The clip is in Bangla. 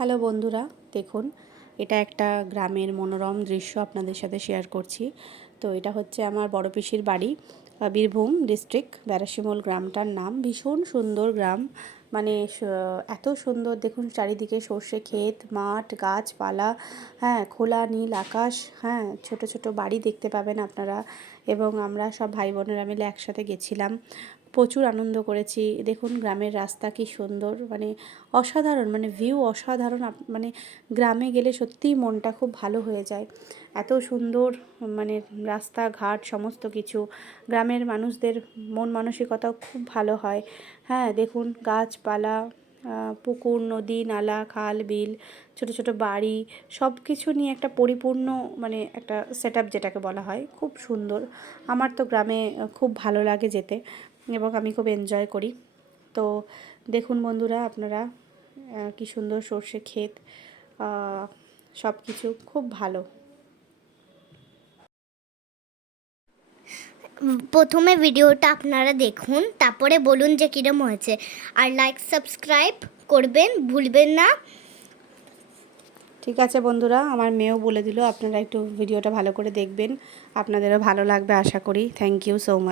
হ্যালো বন্ধুরা, দেখুন এটা একটা গ্রামের মনোরম দৃশ্য আপনাদের সাথে শেয়ার করছি। তো এটা হচ্ছে আমার বড় পিসির বাড়ি, বীরভূম ডিস্ট্রিক্ট ব্যারাসিমল গ্রামটার নাম। ভীষণ সুন্দর গ্রাম, মানে এত সুন্দর, দেখুন চারিদিকে সর্ষে ক্ষেত, মাঠ, গাছপালা, হ্যাঁ, খোলা নীল আকাশ, হ্যাঁ, ছোট ছোট বাড়ি দেখতে পাবেন আপনারা। এবং আমরা সব ভাই বোনেরা মিলে একসাথে গেছিলাম, প্রচুর আনন্দ করেছি। দেখুন গ্রামের রাস্তা কি সুন্দর, মানে অসাধারণ, মানে ভিউ অসাধারণ। মানে গ্রামে গেলে সত্যিই মনটা খুব ভালো হয়ে যায়, এত সুন্দর, মানে রাস্তাঘাট সমস্ত কিছু। গ্রামের মানুষদের মন মানসিকতাও খুব ভালো হয়। হ্যাঁ, দেখুন গাছপালা, পুকুর, নদী, নালা, খাল, বিল, ছোট ছোট বাড়ি, সব কিছু নিয়ে একটা পরিপূর্ণ, মানে একটা সেট আপ যেটাকে বলা হয়, খুব সুন্দর। আমার তো গ্রামে খুব ভালো লাগে যেতে, এবং আমি খুব এনজয় করি। তো দেখুন বন্ধুরা আপনারা, কি সুন্দর সর্ষে ক্ষেত, সব কিছু খুব ভালো। প্রথমে ভিডিওটা আপনারা দেখুন, তারপরে বলুন যে কীরকম হয়েছে। আর লাইক সাবস্ক্রাইব করবেন ভুলবেন না। ঠিক আছে বন্ধুরা, আমার মেয়েও বলে দিল আপনারা একটু ভিডিওটা ভালো করে দেখবেন, আপনাদেরও ভালো লাগবে আশা করি। Thank you so much.